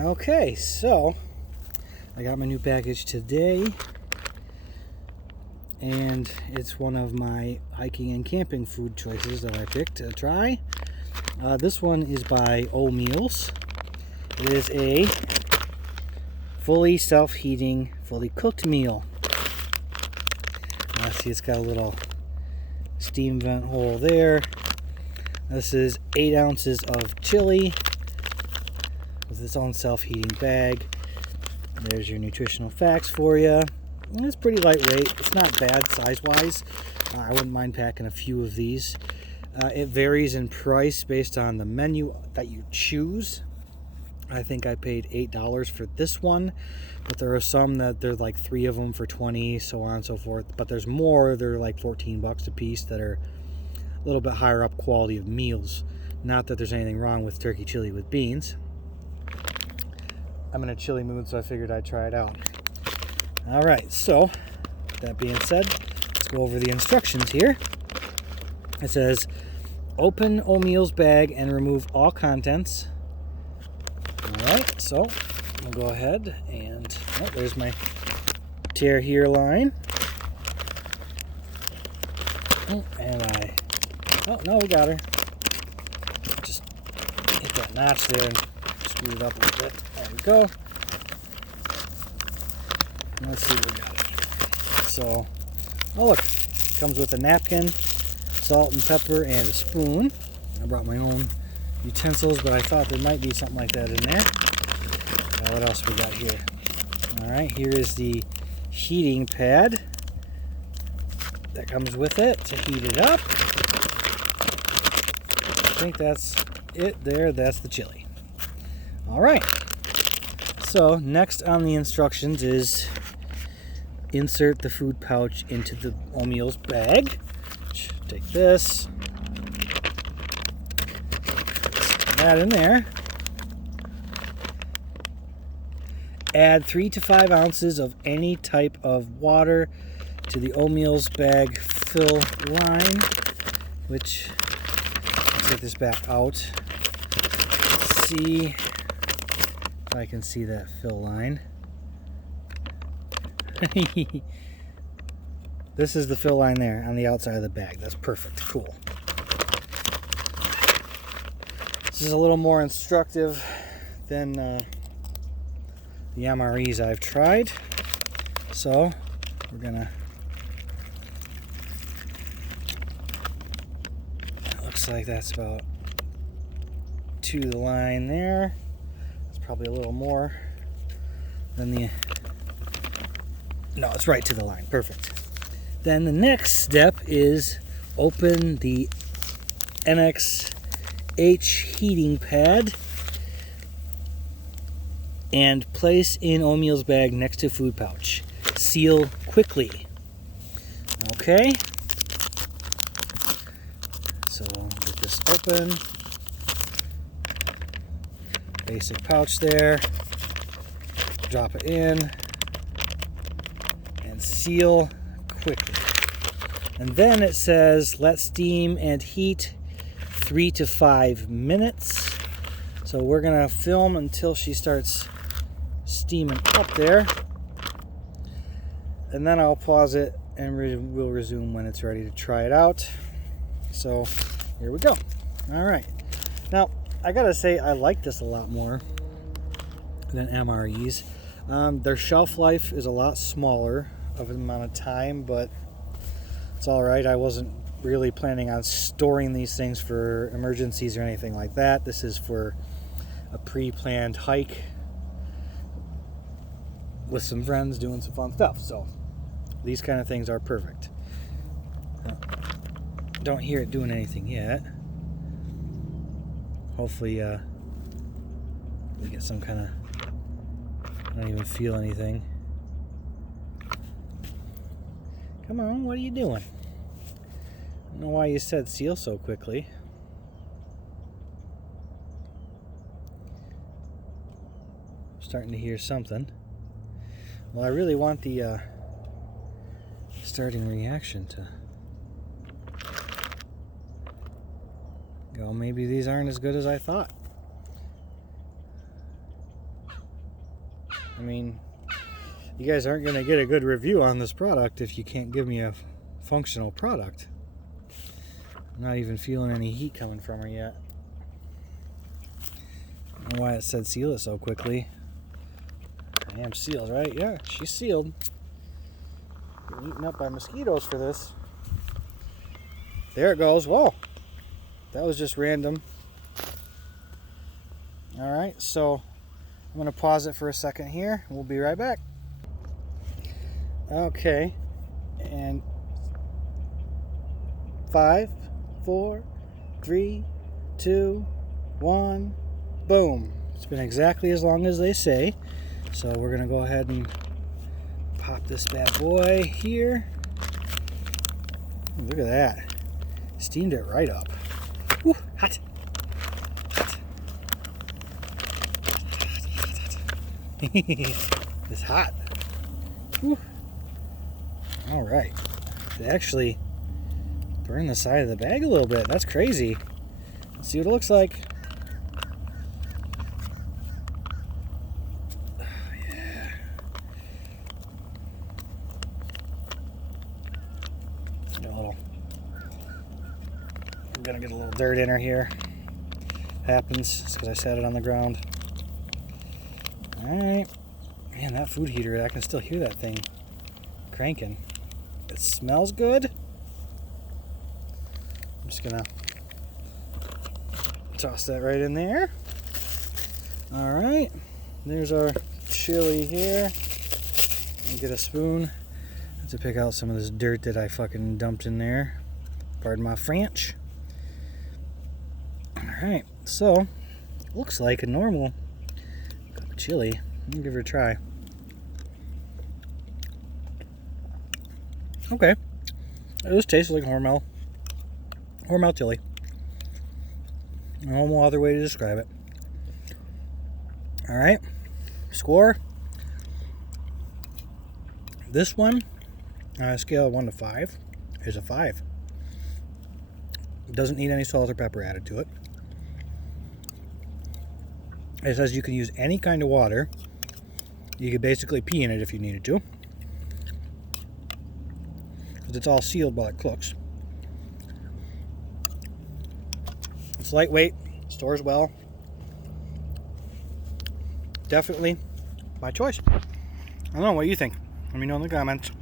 Okay, so I got my new package today, and it's one of my hiking and camping food choices that I picked to try. This one is by Omeals. It is a fully self-heating, fully cooked meal. See, it's got a little steam vent hole there. This is 8 ounces of chili with its own self-heating bag. There's your nutritional facts for you. It's pretty lightweight. It's not bad size-wise. I wouldn't mind packing a few of these. It varies in price based on the menu that you choose. I think I paid $8 for this one, but there are some that they're like 3 of them for $20, so on and so forth. But there's more, they're like $14 a piece, that are a little bit higher up quality of meals. Not that there's anything wrong with turkey chili with beans. I'm in a chili mood, so I figured I'd try it out. All right, so that being said, let's go over the instructions here. It says, open Omeals bag and remove all contents. Alright, so we'll go ahead and, there's my tear here line. No, we got her. Just hit that notch there and screw it up a little bit. There we go. Let's see what we got here. So, look, comes with a napkin, salt and pepper, and a spoon. I brought my own utensils, but I thought there might be something like that in there. What else we got here? Alright, here is the heating pad that comes with it to heat it up. I think that's it there. That's the chili. Alright, so next on the instructions is insert the food pouch into the Omeals bag. Take this, that in there. Add 3 to 5 ounces of any type of water to the Omeals bag fill line, which, let's get this back out. Let's see if I can see that fill line. This is the fill line there on the outside of the bag. That's perfect. Cool. This is a little more instructive than the MREs I've tried. So we're gonna, it looks like that's about to the line there. It's probably a little more than the, no, it's right to the line. Perfect. Then the next step is open the NXH heating pad and place in Omeals bag next to food pouch. Seal quickly. Okay. So get this open. Basic pouch there. Drop it in and seal quickly. And then it says let steam and heat 3 to 5 minutes. So we're gonna film until she starts steaming up there, and then I'll pause it and we'll resume when it's ready to try it out. So here we go. All right, now I gotta say I like this a lot more than MREs. Their shelf life is a lot smaller of an amount of time, but it's all right. I wasn't really planning on storing these things for emergencies or anything like that. This is for a pre-planned hike with some friends doing some fun stuff. So these kind of things are perfect. Don't hear it doing anything yet. Hopefully we get some kind of, I don't even feel anything. Come on, what are you doing? I don't know why you said seal so quickly. Starting to hear something. Well, I really want the starting reaction to go. Maybe these aren't as good as I thought. I mean, you guys aren't going to get a good review on this product if you can't give me a functional product. I'm not even feeling any heat coming from her yet. I don't know why it said seal it so quickly. I am sealed, right? Yeah, she's sealed. Getting eaten up by mosquitoes for this. There it goes. Whoa. That was just random. Alright, so I'm going to pause it for a second here. We'll be right back. Okay. And 5, 4, 3, 2, 1. Boom. It's been exactly as long as they say. So we're going to go ahead and pop this bad boy here. Look at that. Steamed it right up. Woo, hot. It's hot. Woo. All right. It actually burned the side of the bag a little bit. That's crazy. Let's see what it looks like. Oh, yeah. I'm gonna get a little dirt in her here. Happens. It's because I set it on the ground. Alright. Man, that food heater, I can still hear that thing cranking. It smells good. I'm just gonna toss that right in there. Alright. There's our chili here. And get a spoon to pick out some of this dirt that I fucking dumped in there. Pardon my French. Alright, so looks like a normal cup of chili. Let me give her a try. Okay. It just tastes like Hormel. Hormel chili. No other way to describe it. Alright. Score. This one, on a scale of 1 to 5, is a 5. It doesn't need any salt or pepper added to it. It says you can use any kind of water. You could basically pee in it if you needed to, because it's all sealed while it cooks. It's lightweight, stores well. Definitely my choice. I don't know, what do you think? Let me know in the comments.